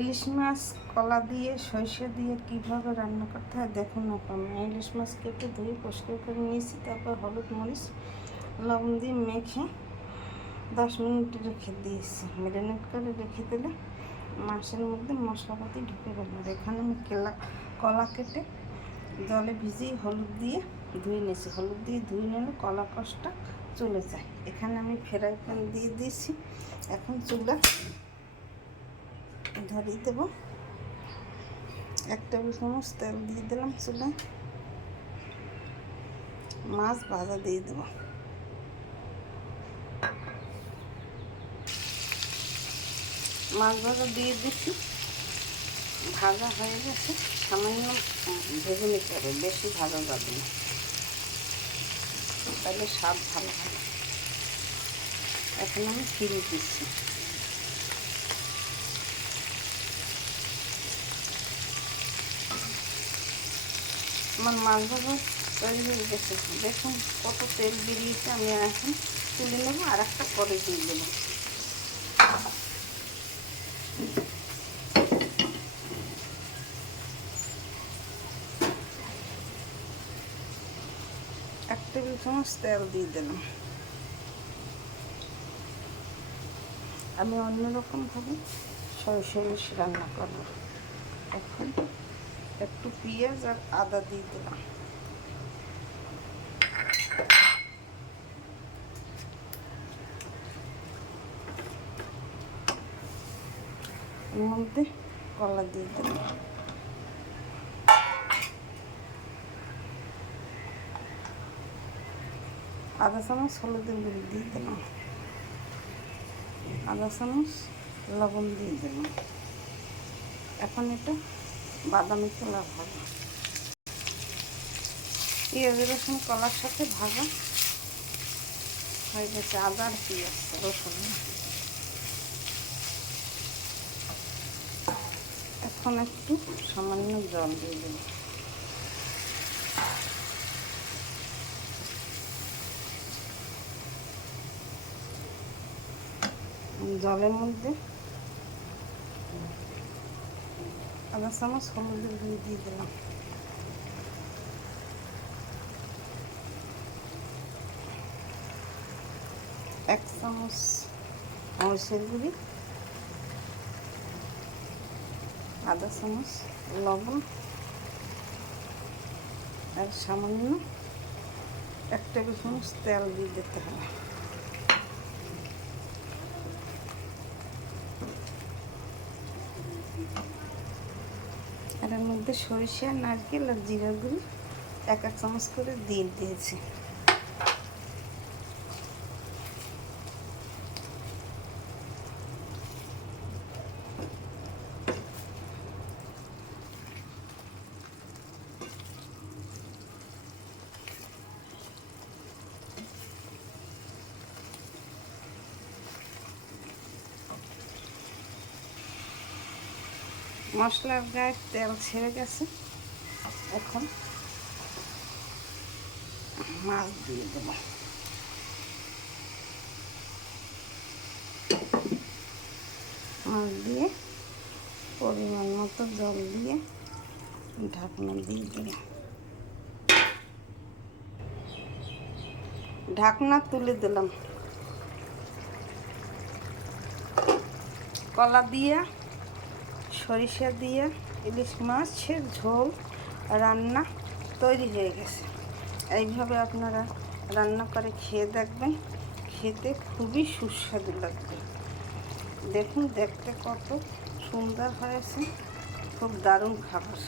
ইলিশ মাছ কলা দিয়ে সরিষা দিয়ে কীভাবে রান্না করতে হয় দেখুন আপনারা। ইলিশ মাছ কেটে ধুয়ে পরিষ্কার করে নিয়েছি, তারপর হলুদ মরিচ লবণ দিয়ে মেখে 10 মিনিট রেখে দিয়েছি। ম্যারিনেট করে রেখে দিলে মাছের মধ্যে মশলাপাতি ঢুকে গেল। এখানে আমি কলা কেটে জলে ভিজিয়ে হলুদ দিয়ে ধুয়ে নিয়েছি। হলুদ দিয়ে ধুয়ে নিলে কলা কষটা চলে যায়। এখানে আমি ফ্রাই প্যান দিয়ে দিয়েছি। এখন চুলা ধরিয়ে দেবো। 1 টেবিল চামচ তেল দিয়ে দিলাম চুলায়। মাছ ভাজা দিয়ে দেবো। মাছ ভাজা দিয়ে দিচ্ছি, ভাজা হয়ে গেছে। সামান্য ভেজে নিতে হবে, বেশি ভাজা যাবে না, তাহলে স্বাদ ভালো হয়। এখন আমি ফিরে দিচ্ছি। আমার মাছ ভাজা তৈরি হয়ে গেছে। দেখুন কত তেল বেরিয়েছে। আমি এখন তুলে নেবো, আর একটা করে দিয়ে দেবো। এক টেবিল চামচ তেল দিয়ে দিলাম। আমি অন্যরকমভাবে সরিষা ইলিশ রান্না করবো। এখন একটু পেঁয়াজ আর আদা দিয়ে দিলাম। এর মধ্যে কলা দিয়ে দিলাম। আধা চামচ হলুদের গুঁড়ি দিয়ে দিলাম। আধা চামচ লবণ দিয়ে দিলাম। এখন এটা বাদামি কালার হবে। পেঁয়াজ রসুন কলার সাথে ভাজা হয়ে গেছে। আদা আর পেঁয়াজ রসুন। এখন একটু সামান্য জল দিয়ে দেব। জলের মধ্যে আধা চামচ হলুদের গুঁড়ি দিয়ে দিলাম। এক চামচ মরিচের গুঁড়ি, আধা চামচ লবণ আর সামান্য 1 টেবিল চামচ তেল দিয়ে দিতে হবে। এর মধ্যে সরিষা, নারকেল আর জিরা গুঁড়ি 1 চামচ করে দিয়ে দিয়েছি। মশলার গায়ে তেল ছেড়ে গেছে। এখন মাছ দিয়ে দেব। মাছ দিয়ে পরিমাণ মতো জল দিয়ে ঢাকনা দিয়ে দেব। ঢাকনা তুলে দিলাম। কলা দিয়ে সরিষা দিয়ে ইলিশ মাছের ঝোল রান্না তৈরি হয়ে গেছে। এইভাবে আপনারা রান্না করে খেয়ে দেখবেন, খেতে খুবই সুস্বাদু লাগবে। দেখুন দেখতে কত সুন্দর হয়েছে, খুব দারুণ খাবার,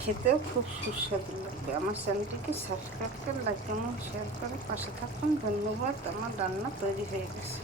খেতেও খুব সুস্বাদু লাগবে। আমার চ্যানেলটিকে সাবস্ক্রাইব করে, লাইক এবং শেয়ার করে পাশে থাকুন। ধন্যবাদ। আমার রান্না তৈরি হয়ে গেছে।